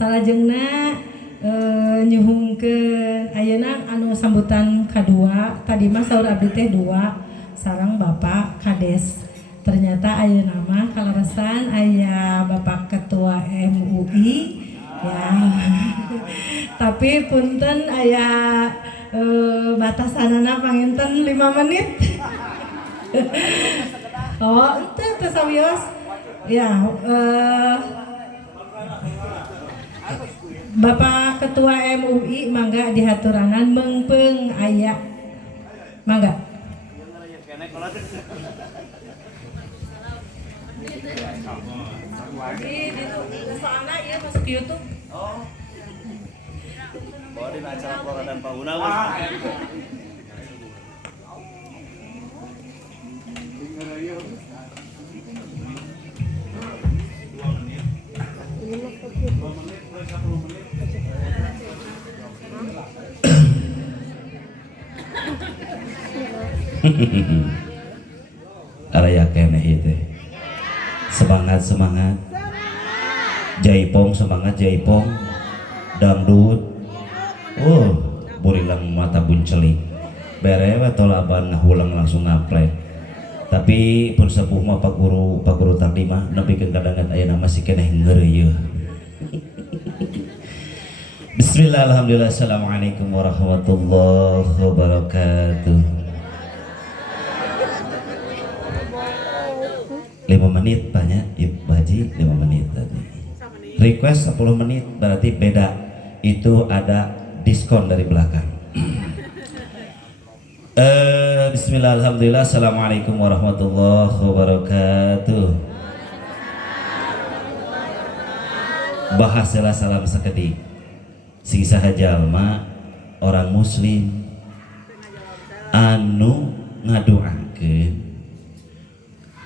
salajengna nyuhungkeun ayeuna anu sambutan kadua tadi mah saur abdi teh 2 sareng Bapak Kades. Ternyata ayeuna mah kalaresan aya Bapak Ketua MUI ya. Tapi punten aya batasanana panginten 5 menit. Oh, ente sawios. Ya, Bapak Ketua MUI mangga dihaturanan meungpeung aya. Mangga. Di soalna ieu masuk YouTube. Oh. Bawa di acara Flora dan Fauna. Araya keneh itu. Semangat Jaipong semangat Jaipong. Dangdut burilang mata buncelik bere we tolaban ngahulang langsung ngaplek. Tapi pun sepuh mah Pak Guru tadi mah nepikeun kadangan aya nama si keneh ngeureuyeuh. Bismillah, alhamdulillah, assalamualaikum warahmatullahi wabarakatuh. 5 menit banyak Ibu Haji, 5 menit tadi. Request 10 menit berarti beda. Itu ada diskon dari belakang. Bismillah, alhamdulillah, assalamualaikum warahmatullahi wabarakatuh. Bahasalah salam sakedik. Sing saha jalma orang muslim anu ngadoakeun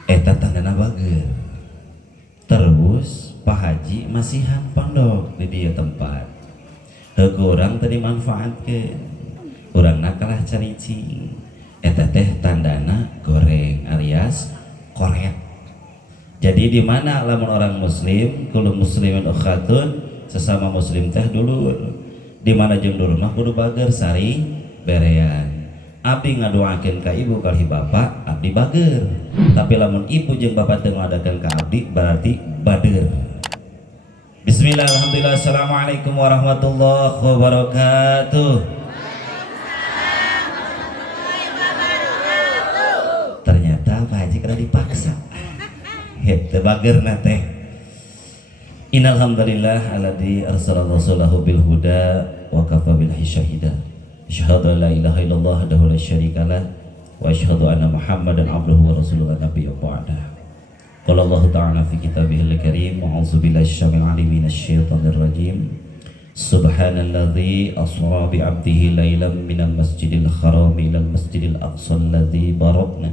eta tandana bageur. Terus Pak Haji masihan pondok di dia tempat. Heueuh urang teu dimanfaatkeun. Urangna kalah caricing. Eta teh tandana goreng alias korek. Jadi di mana lamun orang muslim, kullu muslimin ukhatun, sesama muslim teh dulur. Di mana jeung dulur mah kudu bager saring berean. Abdi ngadoakeun ka ibu kalih bapak, abdi bager. Tapi lamun ibu jeung bapak teu ngadakeun ka abdi berarti bader. Bismillah, alhamdulillah, assalamualaikum warahmatullahi wabarakatuh. Ternyata Pak Haji kena dipaksa. Hete bagerna teh. Innal hamdalillah alladzi arsala rasulahu bil huda wa kafa billahi syahida. Asyhadu an la ilaha illallah wahdahu la syarikalah wa asyhadu anna Muhammadan abduhu wa rasuluhu la nabiyya ba'da. Qala Allah ta'ala fi kitabihil karim wa a'udzu billahi syamil alim minasy syaithanir rajim. Subhanalladzi asra bi 'abdihi lailan minal masjidil haram ilal masjidil aqsa alladzi barakna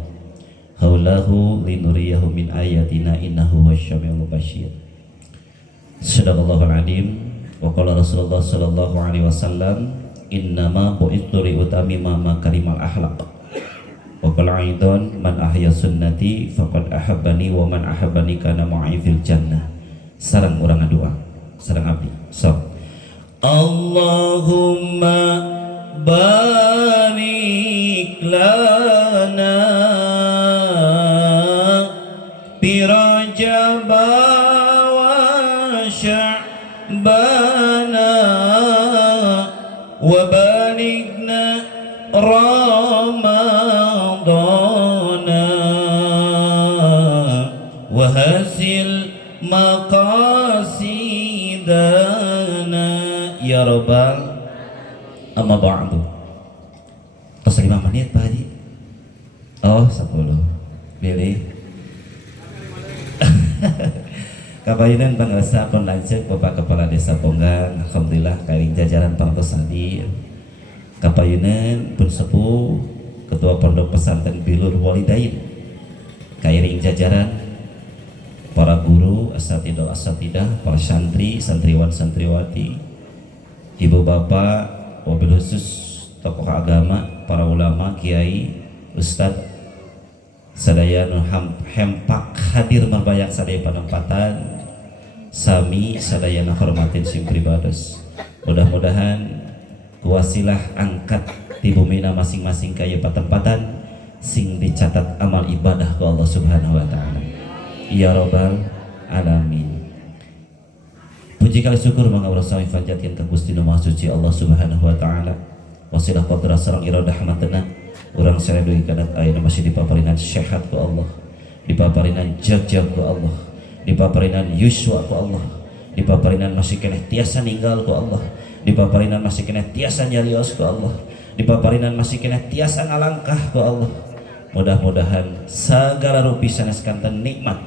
haulahu linuriyahu min ayatina innahu wasyami'ul basyir. Sadaqallahul alim wa qala Rasulullah sallallahu alaihi wasallam innama bu'ithu li utamima makarimal akhlaq wa qala aidan man ahya sunnati faqad ahabbani wa man ahabbani kana ma'i fil jannah. Sareng urang ngadoa sareng abdi sok Allahumma barik lana bi Rajab wa Sya'bana wa balighna Ramadana wa hasil maqasidana ya rabbal amma ba'du. Tos 5 menit Pak Haji. Oh 10 pilih. Kabayunan bangsa pun lanjut Bapak Kepala Desa Ponggang, alhamdulillah kairing jajaran parantos hadir. Kabayunan pun sepuh Ketua Pondok Pesantren Bilur Walidain, kairing jajaran para guru, asatidah, para santri, santriwan, santriwati, ibu bapak, wabil khusus tokoh agama, para ulama, kiai, ustadz, sadaya hempak hadir merbayak sadaya penempatan. sami sadayana hormatin sim pribados. Mudah-mudahan kuasilah angkat di bumina masing-masing kaya patempatan sing dicatat amal ibadah ke Allah Subhanahu wa taala. Ya rabbal alamin. Puji kali syukur mangga sami panjatkeun ka Gusti Nu Maha Suci Allah Subhanahu wa taala. Wasilah qadra sareng iradah rahmatna urang sareduy kadat ayeuna masih dipaparinan sehat ku Allah, dipaparinan jag-jag ku Allah, dipaparinan yuswa ku Allah, dipaparinan masih keneh tiasa ninggal ku Allah, dipaparinan masih keneh tiasa nyarios ku Allah, dipaparinan masih keneh tiasa ngalangkah ku Allah. Mudah-mudahan segala rupi sanes kanten nikmat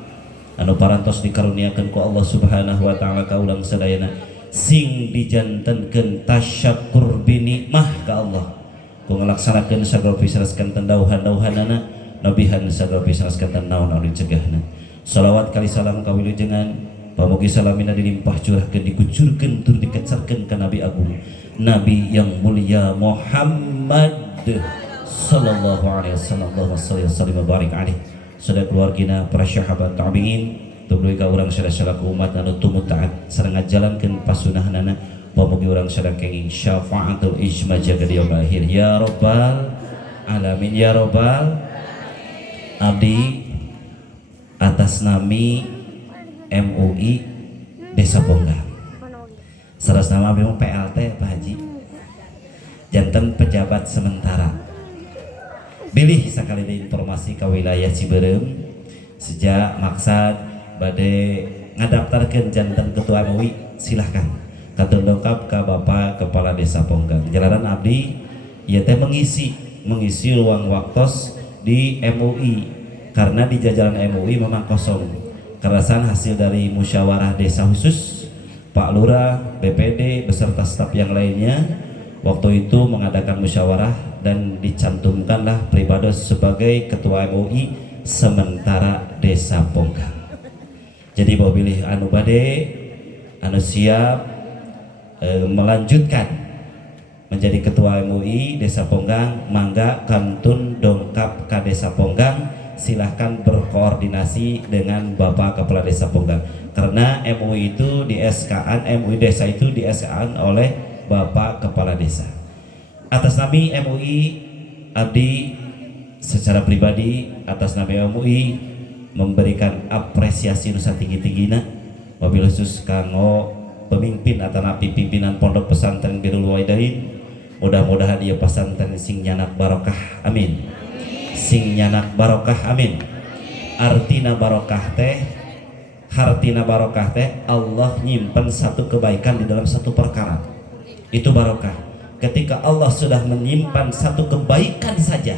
anu parantos dikaruniakeun ku Allah Subhanahu wa taala ka urang sadayana sing dijantenkeun tasyakkur bi nikmah ka Allah ku ngalaksanakeun sagala pisanes kanten dauhan-dauhanana nabihan sagala pisanes kanten naon-naon dicegahna. Salawat kali salam kawilujengan pamugi salamina dilimpah curahkeun dikucurkeun tur dikecarkeun ka Nabi Agung Nabi yang mulia Muhammad sallallahu alaihi wasallam. Allahumma shalli wa sallim wa barik alaihi. Saudara keluargina para sahabat tabi'in tuluy ka urang sadaya umat anu tumut taat sareng ngajalankeun pasunahnana pamugi urang sadaya kenging syafaatul ijma jaga di yaumil akhir ya rabbal alamin ya rabbal. Abdi atas nami MUI Desa Ponggang saras nama abdi PLT Pak Haji janten pejabat sementara bilih sakali di informasi ke wilayah Ciberem sejak maksad bade ngadaptarkeun janten ketua MUI silahkan katun dongkap ke Bapak Kepala Desa Ponggang jalanan abdi ieu teh mengisi ruang waktos di MUI karena di jajaran MUI memang kosong kerasan hasil dari musyawarah desa khusus Pak Lurah, BPD beserta staf yang lainnya waktu itu mengadakan musyawarah dan dicantumkanlah Pribados sebagai ketua MUI sementara Desa Ponggang. Jadi bahwa pilih anu bade anu siap melanjutkan menjadi ketua MUI Desa Ponggang mangga kantun dongkap ke Desa Ponggang silahkan berkoordinasi dengan Bapak Kepala Desa Ponggang karena MUI itu di SK-an MUI Desa itu di SK-an oleh Bapak Kepala Desa. Atas nama MUI abdi secara pribadi atas nama MUI memberikan apresiasi nu satinggi-tinggina wabil khusus kanggo pemimpin atau napi pimpinan Pondok Pesantren Birrul Walidain. Mudah-mudahan dia pesantren sing nyanak barokah amin. Sing nyanak barokah amin. Artina barokah teh hartina barokah teh Allah nyimpen satu kebaikan di dalam satu perkara itu barokah. Ketika Allah sudah menyimpan satu kebaikan saja,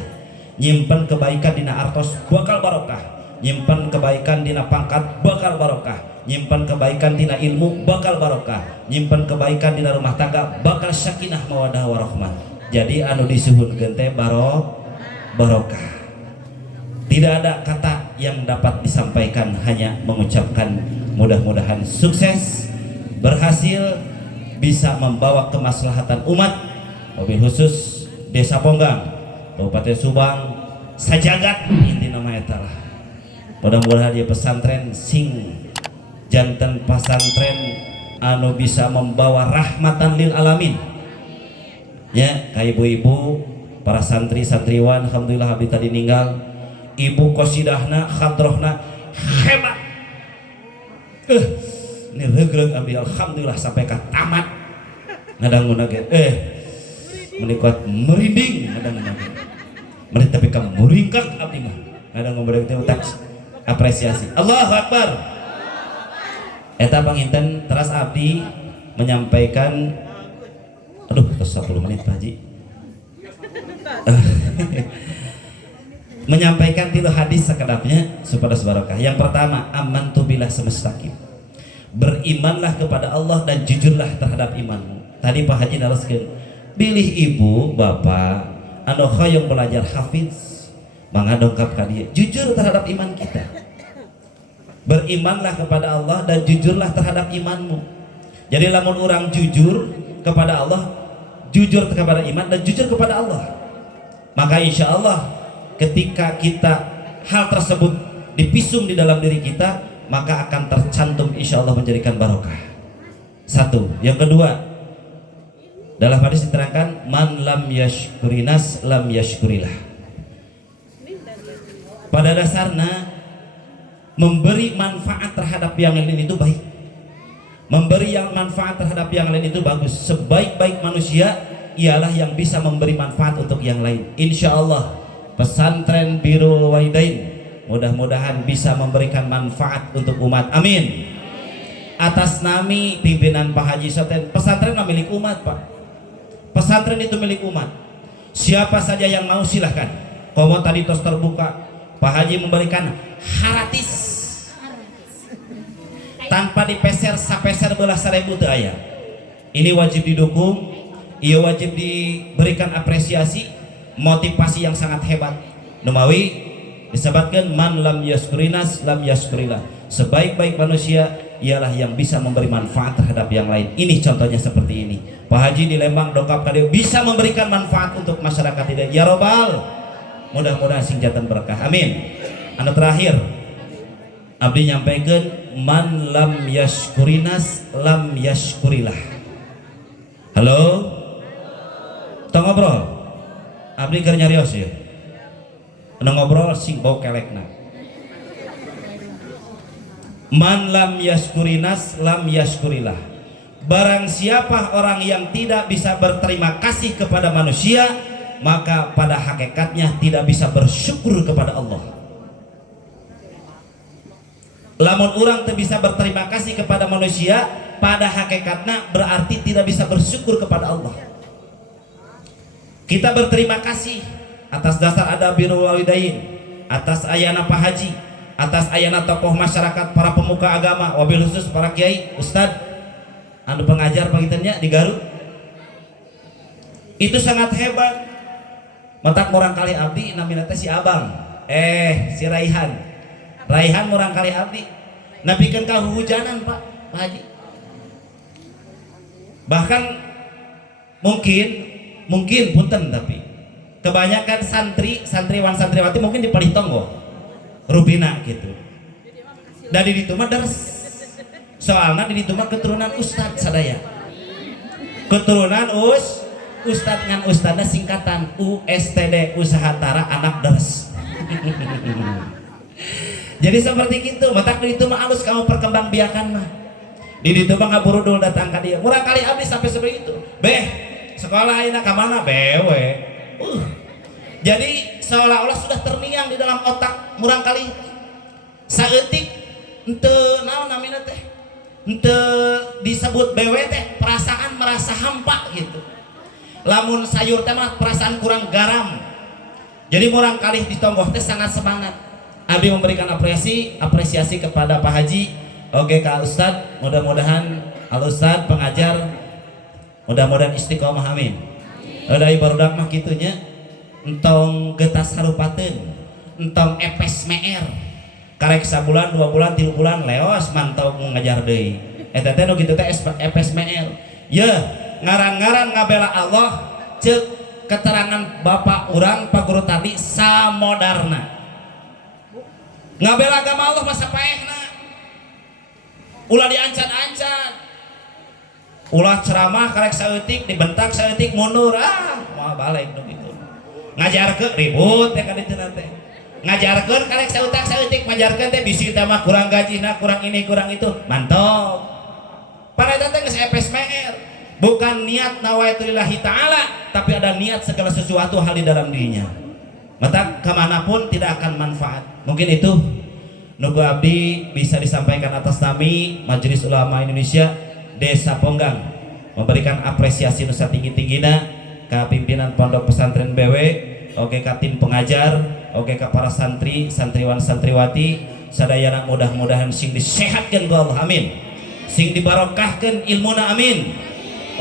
nyimpan kebaikan dina artos bakal barokah, nyimpan kebaikan dina pangkat bakal barokah, nyimpan kebaikan dina ilmu bakal barokah, nyimpan kebaikan dina rumah tangga bakal sakinah mawadah warahmah. Jadi anu disuhunkeun teh barokah. Tidak ada kata yang dapat disampaikan, hanya mengucapkan mudah-mudahan sukses, berhasil, bisa membawa kemaslahatan umat, mobil khusus Desa Ponggang, Kabupaten Subang, sajagat inti nama eta lah. Mudah-mudahan dia pesantren sing janten pesantren anu bisa membawa rahmatan lil alamin. Ya, ka ibu-ibu, para santri-santriwan, alhamdulillah abdi tadi ninggal. Ibu kosidahna, khadrohna hebat. Ini regreg abdi alhamdulillah sampai ke tamat. Ngadangun agen menikot merinding ngadangun agen. Mari tapi kamu muringkak abdi mah. Ngadangun berarti utak apresiasi. Allahu Akbar. Eta panginten teras abdi menyampaikan terus 10 menit Pak Haji. Menyampaikan tilu hadis sekedapnya supaya barokah. Yang pertama, amantu billah semestakim. Berimanlah kepada Allah dan jujurlah terhadap imanmu. Tadi Pak Haji naraskeun, pilih ibu, bapak, anu hoyong belajar hafiz, mangga dongkap ka dieu. Jujur terhadap iman kita. Berimanlah kepada Allah dan jujurlah terhadap imanmu. Jadi lamun orang jujur kepada Allah, jujur kepada iman dan jujur kepada Allah, maka insya Allah ketika kita hal tersebut dipisum di dalam diri kita, maka akan tercantum insya Allah menjadikan barokah. Satu. Yang kedua, dalam hadis diterangkan man lam yashkurinas lam yashkurillah. Pada dasarnya memberi manfaat terhadap yang lain itu baik. Memberi yang manfaat terhadap yang lain itu bagus. Sebaik-baik manusia ialah yang bisa memberi manfaat untuk yang lain. Insya Allah pesantren Birrul Walidain mudah-mudahan bisa memberikan manfaat untuk umat. Amin. Atas nami pimpinan Pak Haji Soten, pesantren milik umat Pak. Pesantren itu milik umat. Siapa saja yang mau silahkan. Komo tadi tos terbuka. Pak Haji memberikan haratis tanpa dipeser sapeser belas seribu teu aya. Ini wajib didukung. Ia wajib diberikan apresiasi, motivasi yang sangat hebat. Numawi disebutkan man lam yaskurinas lam yaskurillah. Sebaik-baik manusia ialah yang bisa memberi manfaat terhadap yang lain. Ini contohnya seperti ini. Pak Haji di Lembang dongkap ka dieu bisa memberikan manfaat untuk masyarakat ini. Ya Robbal, mudah-mudahan sing janten berkah. Amin. Anu terakhir, abdi nyampaikan man lam yashkurinas lam yashkurillah. Halo? Tong ngobrol. Abdi keur nyarios ya. Anu ngobrol sing bau kelekna. Man lam yashkurinas lam yashkurillah. Barang siapa orang yang tidak bisa berterima kasih kepada manusia, maka pada hakikatnya tidak bisa bersyukur kepada Allah. Lamun orang tidak bisa berterima kasih kepada manusia, pada hakikatnya berarti tidak bisa bersyukur kepada Allah. Kita berterima kasih atas dasar ada Birrul Walidain, atas ayana Pak Haji, atas ayana tokoh masyarakat, para pemuka agama, wabil khusus para kiai, ustad, anu pengajar pagitanya di Garut. Itu sangat hebat. Matak murang kali abdi namina teh si Abang. Si Raihan murang kali abdi. Napikeun ka hujanan Pak Haji. Bahkan mungkin punten tapi kebanyakan santriwan santriwati mungkin di Palitonggo Rubina gitu. Dari ditu mah deres. Soalna di ditu mah keturunan ustad sadaya. Keturunan ustad ngan ustadna singkatan USTD Usaha Tara Anak Deres. Jadi seperti gitu. Matak di ditu mah alus kamu perkembang biakan mah. Di ditu mah ngaburudul datang ka dieu. Murang kali abdi sampai seperti itu. Beh, sekolah ayeuna ka mana? Bewe. Jadi seolah-olah sudah terngiang di dalam otak murang kali saeutik henteu naon namina teh henteu disebut bewe teh perasaan merasa hampa gitu. Lamun sayur teh mah perasaan kurang garam. Jadi murang kali ditonggoh teh sangat semangat. Abdi memberikan apresiasi kepada Pak Haji, oke Kak Ustad, mudah-mudahan al Ustad pengajar mudah-mudahan istiqomah amin. Dari barudak mah kitunya entong getas harupateun, entong epes meer. Karek sabulan, 2 bulan, 3 bulan leos mantau ngajar deui. Eta teh nu kitu teh epes meer. Ye, ngaran-ngaran ngabela Allah ceuk keterangan Bapak urang Pak Guru tadi samodarna. Ngabela agama Allah masa paehna. Ulah diancan-ancan. Ulah ceramah karek saeutik dibentak saeutik mundur moal balik nu kitu. Ngajarkeun ribut teh ka ditu teh. Ngajarkeun karek sautak-sautik ngajarkeun teh bisi teh mah kurang gajina, kurang ini, kurang itu. Mantap. Paretan teh geus epes meer. Bukan niat nawaitu lillahi ta'ala, tapi ada niat segala sesuatu hal di dalam dirinya. Maka kemanapun tidak akan manfaat. Mungkin itu nugu abdi bisa disampaikan atas nami Majelis Ulama Indonesia Desa Ponggang, memberikan apresiasi nusa tinggi-tinggina ke pimpinan Pondok Pesantren BW, oke ke tim pengajar, oke ke para santri, santriwan santriwati, sadayana mudah-mudahan sing disehatkan ku Allah amin, sing dibarokahkan ilmuna amin,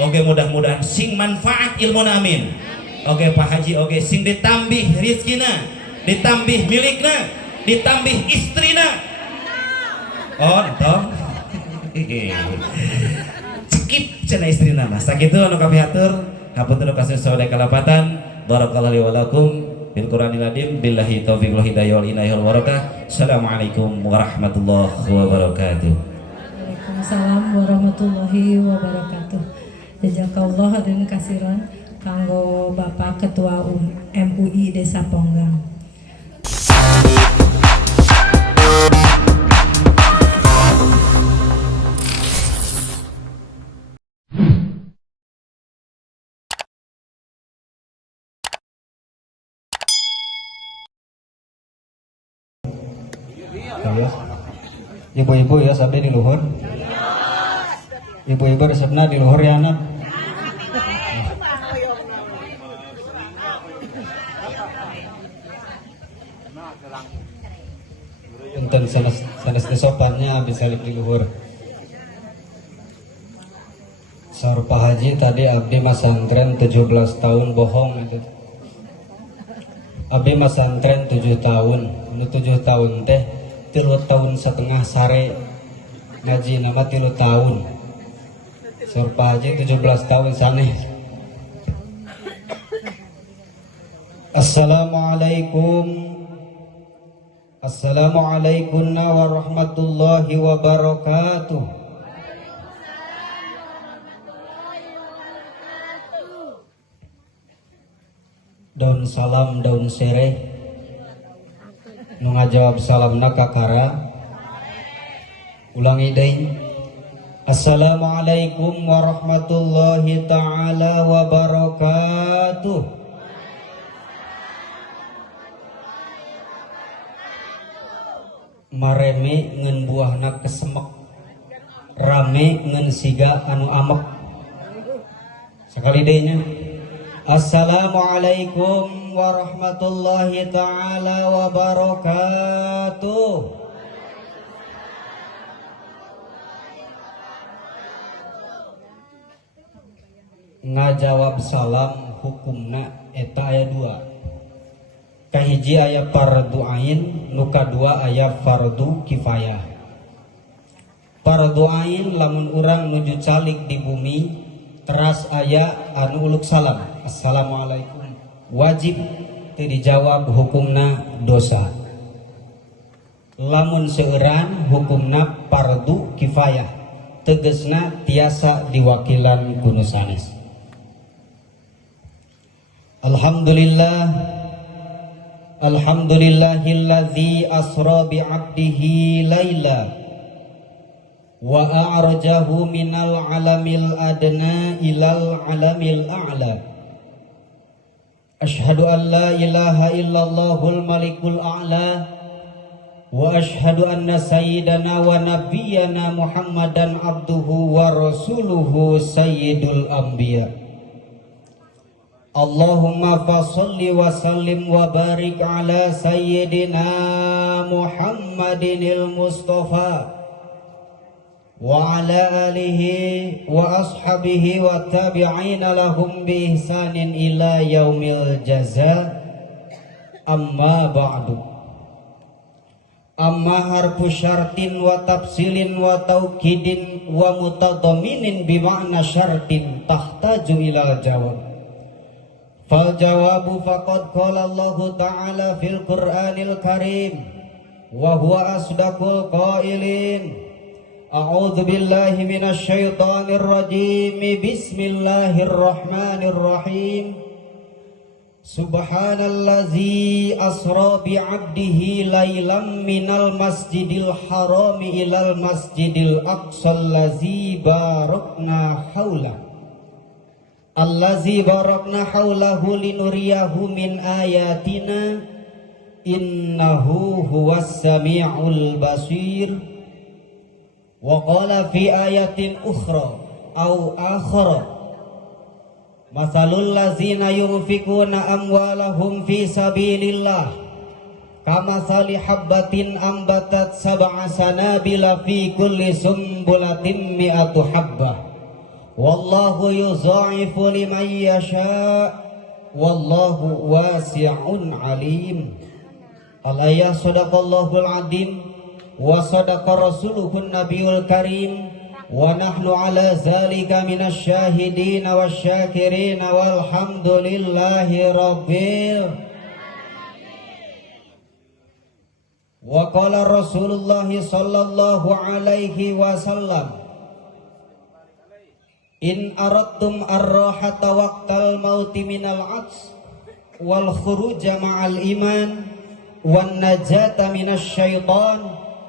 oke mudah-mudahan sing manfaat ilmuna amin, oke Pak Haji, oke sing ditambih rizkina, ditambih milikna, ditambih istrina, oh entong skip cenah istrina mah sakitu anu kami hatur hapunten kasih sawadaya kalapatan barakallahu li wa lakum bil Qur'anil azim billahi taufiq wal hidayah wal inayah wal barakah. Assalamualaikum warahmatullahi wabarakatuh. warahmatullahi wabarakatuh. Jazakallah hadirin kasiron kanggo Bapak Ketua MUI Desa Ponggang. Ibu-ibu ya sabda di luhur. Ibu-ibu resepna di luhur ya anak. Enten sanes sopannya bisa di luhur. Saur Pak Haji tadi abdi masantren 17 tahun bohong itu. Abdi masantren 7 tahun. 7 tahun teh 3 tahun setengah sare ngaji nama 3 tahun. Saur Pak Haji 17 tahun saneh. Assalamualaikum warahmatullahi wabarakatuh. Daun salam daun sereh nu ngajawab salamna kakara. Ulangi deui. Assalamualaikum warahmatullahi taala wabarakatuh. Mareme ngeun buahna kesemek, rame ngeun siga anu amek. Sekali deui nya. Assalamualaikum warahmatullahi taala wabarakatuh. Ngajawab salam hukumna eta aya 2. Kahiji aya fardu ain, nu kadua aya fardu kifayah. Fardu ain lamun urang nuju calik di bumi teras aya anu uluk salam assalamualaikum, wajib teu dijawab hukumna dosa. Lamun seueuran hukumna fardu kifayah, tegesna tiasa diwakilan ku nu sanes. Alhamdulillahilladzi asra bi 'abdihi laila wa a'rajahu minal alamil adna ilal alamil a'la. Ashhadu an la ilaha illallahul malikul a'la wa ashhadu anna sayyidana wa nabiyyana Muhammadan abduhu wa rasuluhu sayyidul anbiya. Allahumma fasalli wa sallim wa barik ala sayyidina Muhammadinil Mustafa wa ala alihi wa ashabihi wa tabi'ina lahum bi ihsanin ila yaumil jaza. Amma ba'du. Amma harfu syartin wa tafsilin wa taukidin wa mutadaminin bima'na syartin tahtaju ila jawab. Fal jawabu faqad qala Allah ta'ala fil Qur'anil Karim wa huwa asdaqul qailin. A'udzu billahi minasy syaithanir rajim. Bismillahirrahmanirrahim. Subhanallazi asra bi 'abdihi lailam minal masjidil harami ilal masjidil aqsal ladzi barakna haulahu. Allazi barakna haulahu linuriyahu min ayatina innahu huwas sami'ul basir. Wa qala fi ayatin ukhra au akhara mathalul ladzina yunfikuna amwalahum fi sabilillah kamathali habbatin ambatat sab'a sanabila fi kulli sumbulatin mi'atu habbah. Wallahu yudha'ifu liman yasha' wallahu wasi'un alim. Al-ayah sadaqallahul adim wa sadaqa rasuluhun nabiyul karim wa nahnu ala zalika minasy syahidin wasyakirin walhamdulillahi rabbil. Wa qala Rasulullah sallallahu alaihi wasallam In aradtum ar-rahata waqtal mauti minal ats wal khuruja ma'al iman wan najata minasy syaitan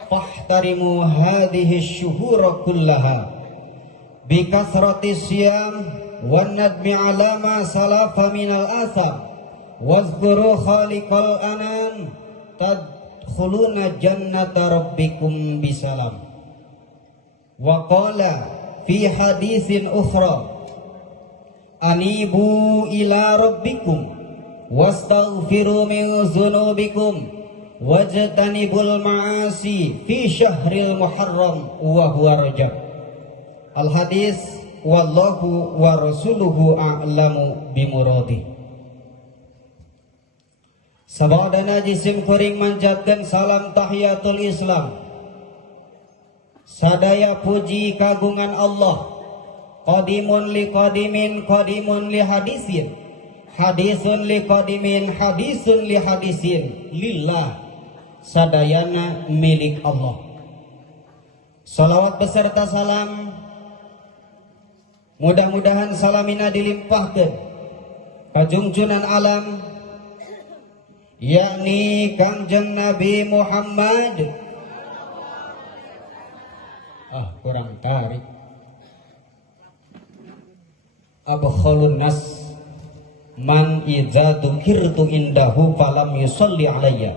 fahtarimu hadhihi syuhura kullaha bi kasrati siyam wan nadmi ala ma salafa minal atham wazkuru khaliqal anam tadkhuluna jannata rabbikum bisalam. Wa qala fi haditsin ukhra anibu ila rabbikum wastaghfiru min dzunubikum wajtanibul ma'asi fi syahril muharram wa huwa rajab. Al hadis wallahu wa rasuluhu a'lamu bimuradi. Sabadana jisim kuring manjatkeun salam tahiyatul Islam. Sadaya puji kagungan Allah. Qadimun li qadimin, qadimun li hadisin. Hadisun li qadimin, hadisun li hadisin. Lillah, sadayana milik Allah. Salawat beserta salam, mudah-mudahan salamina dilimpahkan kajungjunan alam, yakni Kangjeng Nabi Muhammad. Kurang tarik. Abkhalun nas man idza dzukirtu indahu falam yusalli alayya.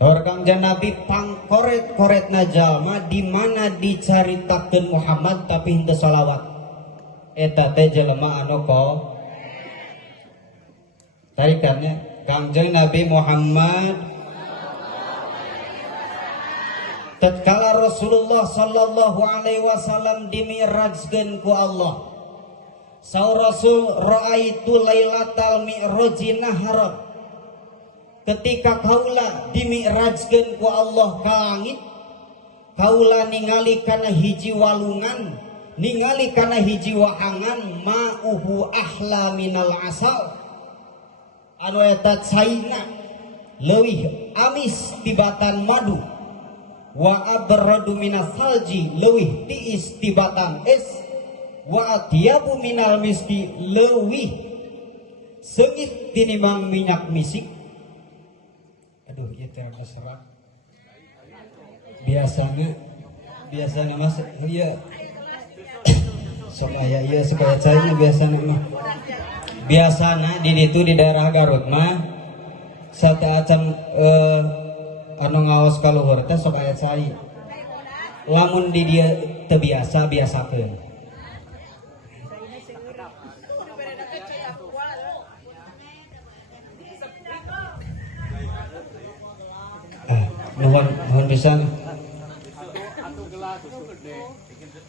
Kangjeng Nabi pangkoret-koretna jalma di mana dicaritakeun Muhammad tapi henteu salawat. Eta teh jelema anu tarikannya Kangjeng Nabi Muhammad tatkala Rasulullah sallallahu alaihi wasallam dimi'rajkeun ku Allah. Saur Rasul raaitu lailatal mi'raji nahara. Ketika kaula dimi'rajkeun ku Allah ka langit, kaula ningali kana hiji walungan, ningali kana hiji wahangan ma'uhu ahla minal asal. Anu eta caina leuwih amis tibatan madu. Wa abradu minas salji leuwih tiis tibatan es. Wa atyabu minal miski leuwih seungit tinimbang minyak misik. Aduh ieu teh rada serak. Biasana mas ieu sok aya ieu supaya cairnya biasana mah. Biasana di ditu di daerah Garut mah sateuacan anu ngaos ka luhur teh sok aya cai. Lamun di dieu teu biasakeun. Nuhun pisan.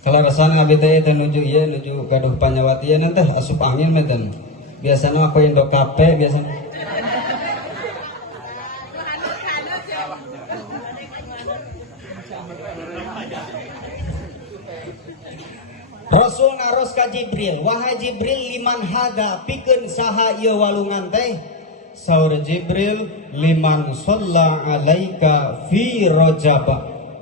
Kalarasan abi teh nuju ieu nuju Gaduh Panyawati ieu teh asup angin meten. Biasana aku Indo Cafe biasana. Rasul ngaros ka Jibril, wahai Jibril liman hada pikeun saha ieu walungan teh? Saur Jibril liman shalla alaika fi rajab,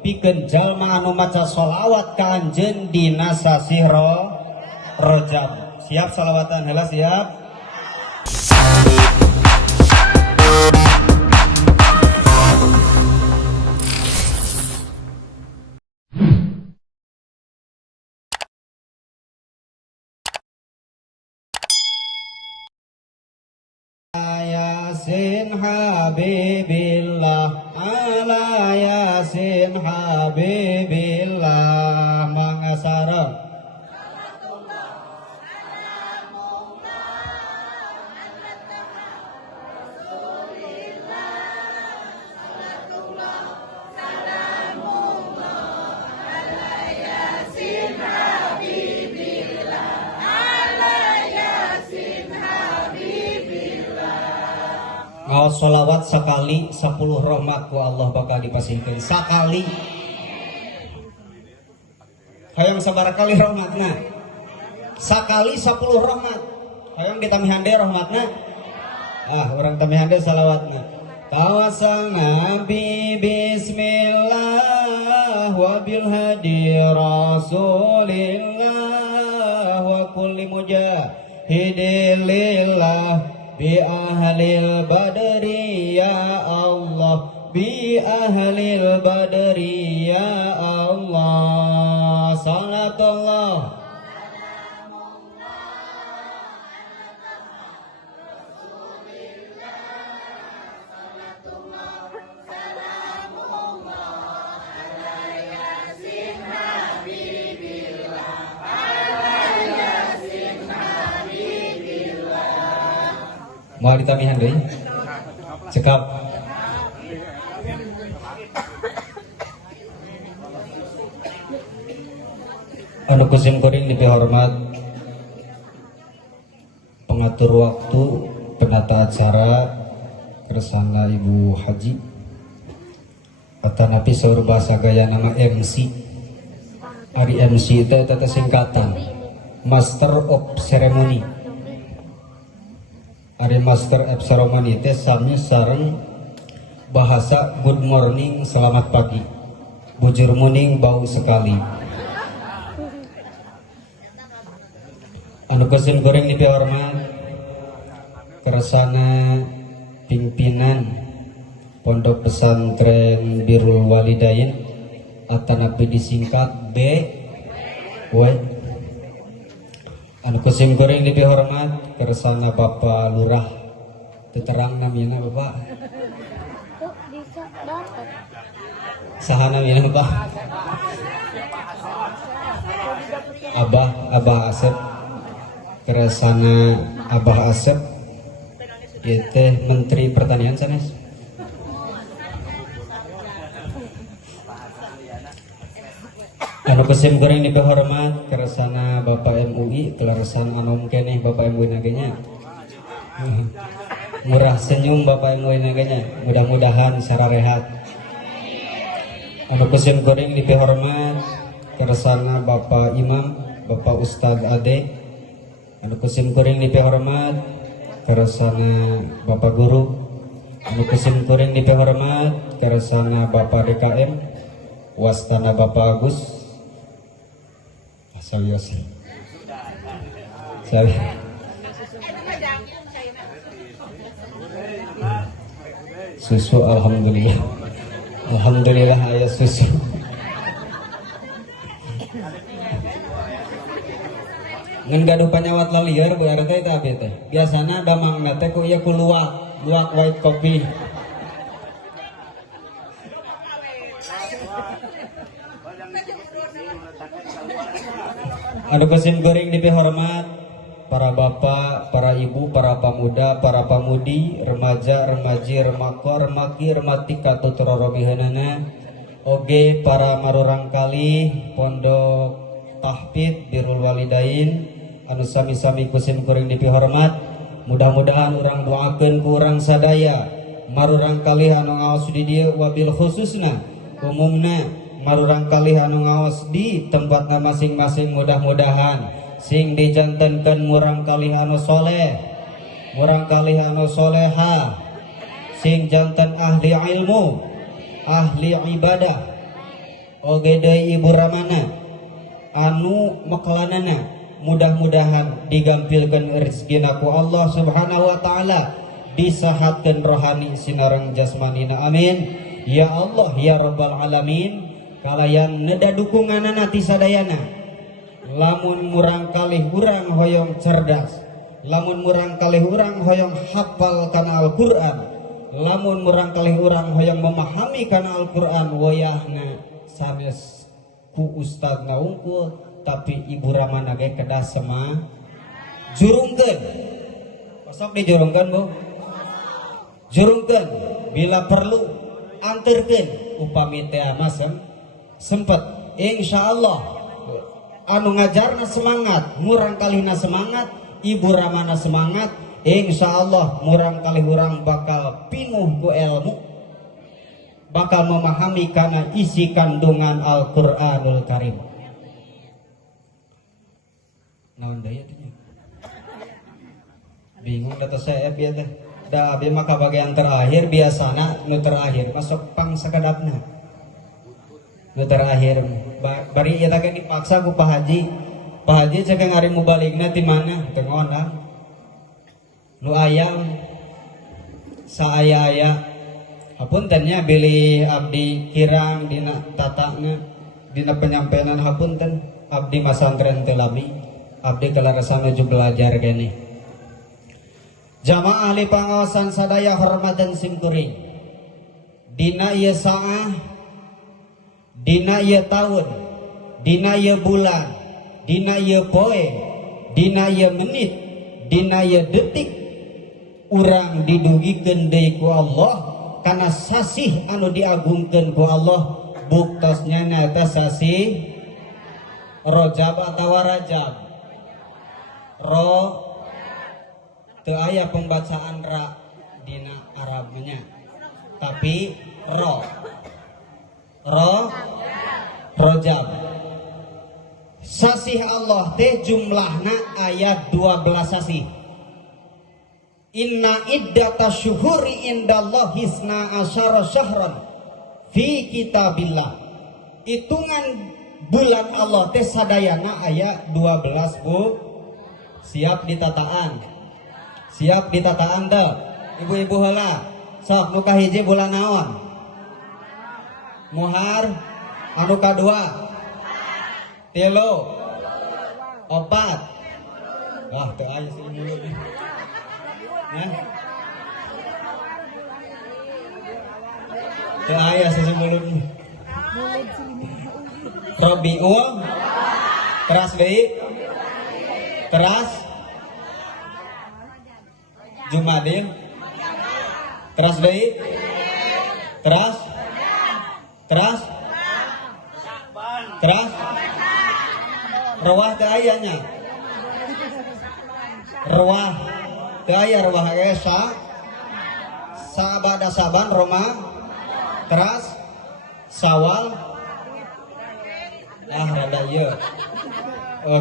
pikeun jalma anu maca sholawat ka anjeun dina sasi Rajab. Siap salawatan heula siap? Yasin Habibillah ala Yasin Habibillah mangasara. Ngaos sholawat sekali 10 rahmat ku Allah bakal dipasihkeun sakali. Hayang sabaraha kali rahmatna? Sakali 10 rahmat. Hayang ditamihan deui rahmatna? Urang tamihan deui salawatna. Tawasal Nabi bismillah wa وبالهدي رسول الله وكل مجاهد لله بأهل البدر يا الله بأهل البدر يا الله صلاة الله mau ditamihan deh cekap anu kusim kuring dihormat pengatur waktu penata acara kersana Ibu Haji atanapi saur bahasa gaya nama MC ari MC itu tata singkatan Master of Ceremony. Ari Master of Ceremony teh sami sareng bahasa good morning selamat pagi bujur muning bau sekali anu kusim goreng dihormat kersana pimpinan Pondok Pesantren Birrul Walidain atanapi disingkat BW anu kusim goreng dihormat kersana Bapak Lurah terang namanya Bapak saha namanya Bapak Abah Asep kersana Abah Asep itu Menteri Pertanian sanes anu kusim goreng dihormat kersana Bapak MUI kelarasan anom keneh Bapak MUI naganya murah senyum Bapak MUI naganya mudah-mudahan secara rehat anu kusim goreng dihormat kersana Bapak Imam Bapak Ustadz Ade anu kusim goreng dihormat kersana Bapak Guru anu kusim goreng dihormat kersana Bapak DKM wastana Bapak Agus Sawiyosi. Susu alhamdulillah. Alhamdulillah aya susu. Ngan gaduh panyawat lalieur berarti eta abi teh. Biasana damangna teh ku ieu ku luwak white coffee. Anu kusim goreng dihormat para bapak, para ibu, para pemuda, para pamudi, remaja, remaji, remako, remaki, remati katutur robihanana oge para marurang kali Pondok Tahfidz Birrul Walidain anu sami-sami kusim goreng dihormat mudah-mudahan urang doakeun ku urang sadaya marurang kali anu ngaos di dieu wabil khususna umumna marurang kalih anu ngaos di tempatna masing-masing mudah-mudahan sing dijantenkeun murang kalih anu soleh murang kalih anu soleha sing janten ahli ilmu ahli ibadah oge deui ibu ramana anu meklanana mudah-mudahan digampilkeun rezekina ku Allah Subhanahu wa taala disahatkeun rohani sinareng jasmanina amin ya Allah ya rabbal alamin kalayan neda dukunganana ti sadayana lamun murang kalih urang hoyong cerdas lamun murang kalih urang hoyong hafal kana Al-Qur'an lamun murang kalih urang hoyong memahami kana Al-Qur'an wayahna sanes ku ustadna unggul tapi ibu ramana ge kedah sema jurungkeun kosok dijurungkeun Bu jurungkeun bila perlu anterkeun upami teh masem sempet insyaallah anu ngajarna semangat murang kalihna semangat ibu ramana semangat insyaallah murang kalih urang bakal pinuh ku ilmu bakal memahami kana isi kandungan Al-Qur'anul Karim naon daya teh bingung data saya ya teh da abi maka bagian terakhir biasana nu terakhir masuk pang sakadatna nu terakhir bari ieu teh dipaksa ku Pak Haji. Pak Haji cek ngari mubaligna ti mana teu ngonang. Nu aya saaya-aya hapuntennya bilih abdi kirang dina tatana dina penyampaian hapunten abdi masantren teh labi abdi kalarasan nuju belajar kene. Jamaah ahli pangawasan sadaya hormatan simkuring dina ieu saah dina ieu taun dina ieu bulan dina ieu poe dina ieu menit dina ieu detik urang didugikeun deui ku Allah kana sasih anu diagungkeun ku Allah buktosnya nyata sasih Rajab atawa Rajab teu aya pembacaan ra dina Arabnya tapi Rajab sasih Allah teh jumlahna ayat 12 sasih. Inna iddata syuhuri indallahi isna asyara syahran fi kitabillah. Hitungan bulan Allah teh sadayana aya 12 bu. Siap ditataan. Siap ditataan teh. Ibu-ibu heula. Sok nu kahiji bulan naon? Muhar. Anu kadua? Telo. Opat. Wah, teu aya sih mulut. Teu aya sih mulut. Rabiul. Teras deui. Teras Jumadil. Teras deui. Teras Rawah teu aya nya. Rawah teu aya rawah ge sabada saban Roma. Teras Sawal. Rada ieu.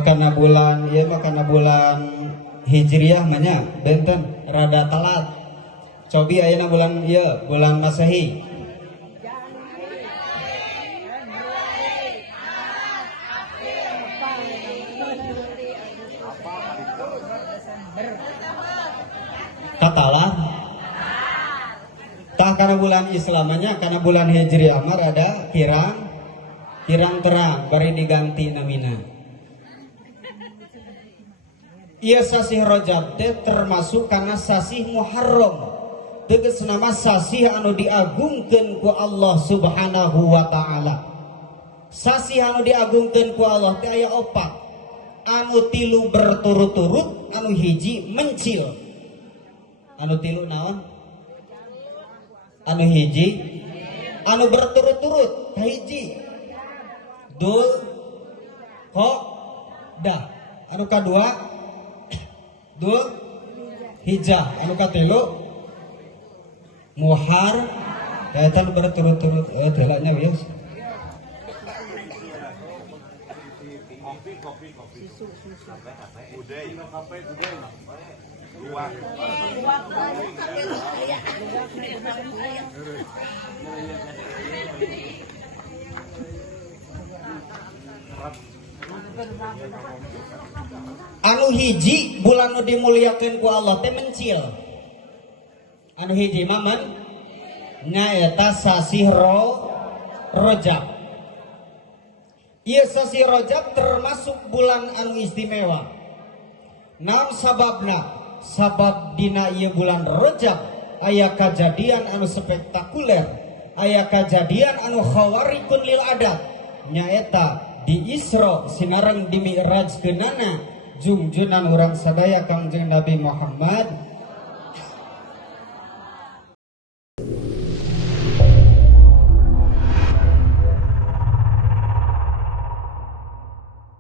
Karena bulan ieu mah karena bulan Hijriah mah nya benten rada telat. Cobi ayeuna bulan ieu bulan Masehi. Katalah tah karena bulan Islamnya karena bulan Hijriah mah rada kirang terang bari diganti namina. Ieu sasih Rajab teh termasuk kana sasih Muharram. Tegas nama sasih anu diagungkeun ku Allah Subhanahu wa taala. Sasih anu diagungkeun ku Allah teh aya opat. Anu tilu berturut-turut, anu hiji mencil. Anu tilu naon? Anu hiji anu berturut-turut kahiji Dul Qodah. Anu kadua Dul Hijjah. Anu katelu Muhar. Eta berturut-turut delanya wios. Anu hiji bulan nu dimuliakeun ku Allah teh mencil. Anu hiji maman nyaeta sasih Rajab. Ieu sasih Rajab termasuk bulan anu istimewa. Naon sababna? Sabab dina ieu bulan Rajab aya kajadian anu spektakuler, aya kajadian anu khawarikun lil adat. Nyaeta di Isra sinareng di Mi'raj keunana junjunan urang sadaya Kangjeng Nabi Muhammad